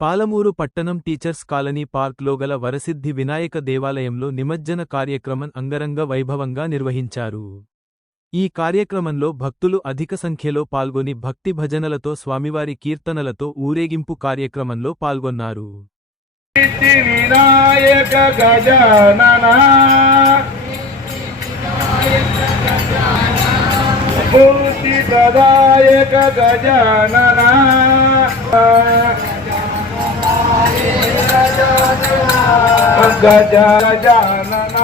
పాలమూరు పట్టణం teachers colony పార్క్లో గల వరసిద్ధి వినాయక దేవాలయంలో నిమజ్జన కార్యక్రమం అంగరంగ వైభవంగా నిర్వహించారు. ఈ కార్యక్రమంలో భక్తులు అధిక సంఖ్యలో పాల్గొని భక్తి భజనలతో స్వామివారి కీర్తనలతో ఊరేగింపు కార్యక్రమంలో పాల్గొన్నారు. వినాయక గజానన బుద్ధి ప్రదాయక గజానన గజానన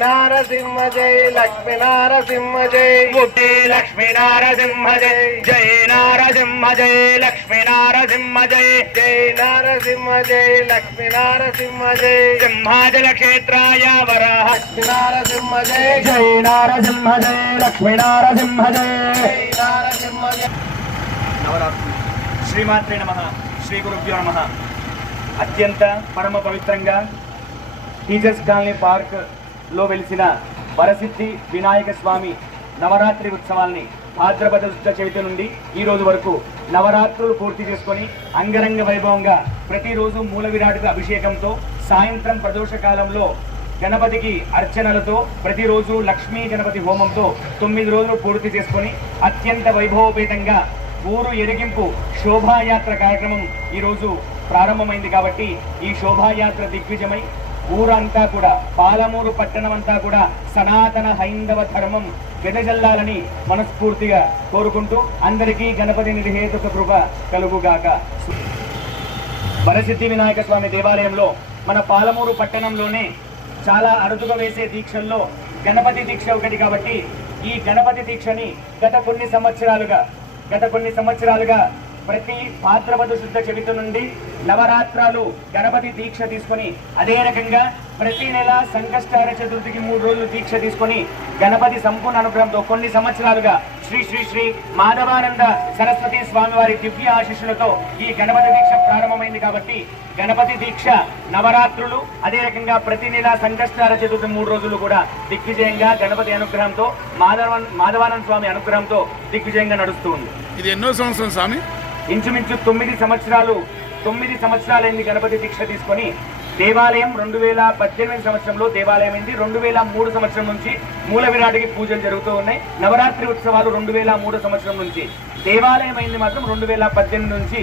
नारसिंह जय लक्ष्मी नारसिंह जय मुक्ति लक्ष्मी नारसिंह जय जय नारसिंह जय लक्ष्मी नारसिंह जय जय नारसिंह जय लक्ष्मी नारसिंह जय सिंहाचल क्षेत्राय वराह नारसिंह जय जय नारसिंह जय लक्ष्मी नारसिंह जय नारसिंह जय नवरात्रि श्रीमात्रे नमः श्री गुरुभ्यो नमः అత్యంత పరమ పవిత్రంగా టీచర్స్ కాలనీ పార్క్ లో వెలిసిన వరసిద్ధి వినాయక స్వామి నవరాత్రి ఉత్సవాల్ని భాద్రపద శుద్ధ చవితి నుండి ఈ రోజు వరకు నవరాత్రులు పూర్తి చేసుకొని అంగరంగ వైభవంగా ప్రతిరోజు మూల విరాటికి అభిషేకంతో సాయంత్రం ప్రదోష కాలంలో గణపతికి అర్చనలతో ప్రతిరోజు లక్ష్మీ గణపతి హోమంతో 9 రోజులు పూర్తి చేసుకొని అత్యంత వైభవపేతంగా ఊరు ఎరిగింపు శోభాయాత్ర కార్యక్రమం ఈరోజు ప్రారంభమైంది. కాబట్టి ఈ శోభాయాత్ర దిగ్విజయమై ఊరంతా కూడా పాలమూరు పట్టణం అంతా కూడా సనాతన హైందవ ధర్మం వెదజల్లాలని మనస్ఫూర్తిగా కోరుకుంటూ అందరికీ గణపతి నిర్హేతుక కృప కలుగుగాక. వరసిద్ధి వినాయక స్వామి దేవాలయంలో మన పాలమూరు పట్టణంలోనే చాలా అరుదుగా వేసే దీక్షల్లో గణపతి దీక్ష ఒకటి. కాబట్టి ఈ గణపతి దీక్షని గత కొన్ని సంవత్సరాలుగా ప్రతి భాద్రపద శుద్ధ చవితి నుండి నవరాత్రాలు గణపతి దీక్ష తీసుకొని అదే రకంగా ప్రతి నెల సంకష్టహర చతుర్థికి 3 రోజులు దీక్ష తీసుకొని గణపతి సంపూర్ణ అనుగ్రహంతో కొన్ని సంవత్సరాలుగా శ్రీ శ్రీ శ్రీ మాధవానంద సరస్వతి స్వామివారి దివ్య ఆశీస్సులతో ఈ గణపతి దీక్ష ప్రారంభమైంది. కాబట్టి గణపతి దీక్ష నవరాత్రులు అదే రకంగా ప్రతి నెల సంకష్టహర చతుర్థి 3 రోజులు కూడా దిగ్విజయంగా గణపతి అనుగ్రహంతో మాధవానంద స్వామి అనుగ్రహంతో దిగ్విజయంగా నడుస్తూ ఉంది. ఇది ఎన్నో సంవత్సరం స్వామి? ఇంచుమించు 9 సంవత్సరాలైంది గణపతి దీక్ష తీసుకొని. దేవాలయం 2018 సంవత్సరంలో దేవాలయం అయింది. 2003 సంవత్సరం నుంచి మూల విరాటికి పూజలు జరుగుతూ ఉన్నాయి. నవరాత్రి ఉత్సవాలు 2003 సంవత్సరం నుంచి, దేవాలయం అయింది మాత్రం 2018 నుంచి.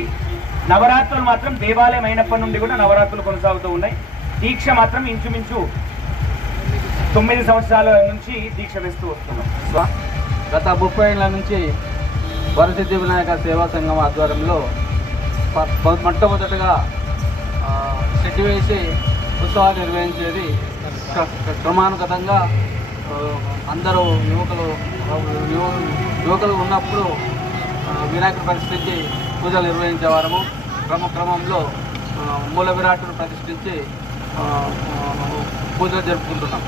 నవరాత్రులు మాత్రం దేవాలయం అయినప్పటి నుండి కూడా నవరాత్రులు కొనసాగుతూ ఉన్నాయి. దీక్ష మాత్రం ఇంచుమించు 9 సంవత్సరాల నుంచి దీక్ష వేస్తూ వస్తున్నాం. గత 30 ఏళ్ల నుంచి వరసిద్ధి వినాయక సేవా సంఘం ఆధ్వర్యంలో మొట్టమొదటిగా షెడ్ వేసి ఉత్సవాలు నిర్వహించేది. క్రమానుగతంగా అందరూ యువకులు ఉన్నప్పుడు వినాయకుడు ప్రతిష్ఠించి పూజలు నిర్వహించేవారము. క్రమంలో మూల విరాటును ప్రతిష్ఠించి పూజలు జరుపుకుంటున్నాం.